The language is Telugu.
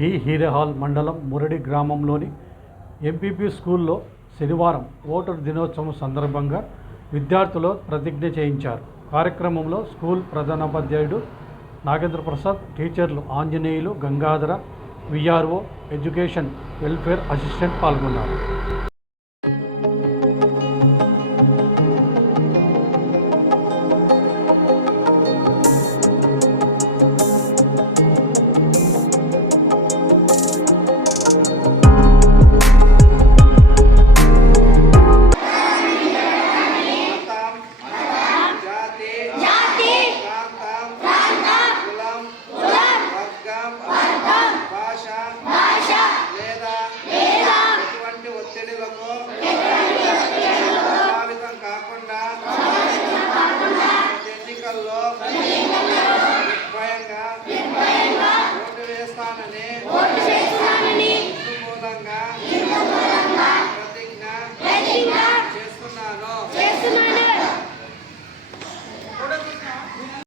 డి హీరేహాల్ మండలం మురడి గ్రామంలోని ఎంపీపీ స్కూల్లో శనివారం ఓటరు దినోత్సవం సందర్భంగా విద్యార్థులు ప్రతిజ్ఞ చేయించారు. కార్యక్రమంలో స్కూల్ ప్రధానోపాధ్యాయుడు నాగేంద్ర ప్రసాద్ టీచర్లు Anjaneyulu Gangadhara VRO education welfare assistant పాల్గొన్నారు. ఎటువంటి ప్రభావితం కాకుండా ఎన్నికల్లో నిర్భయంగా ఓటు వేస్తానని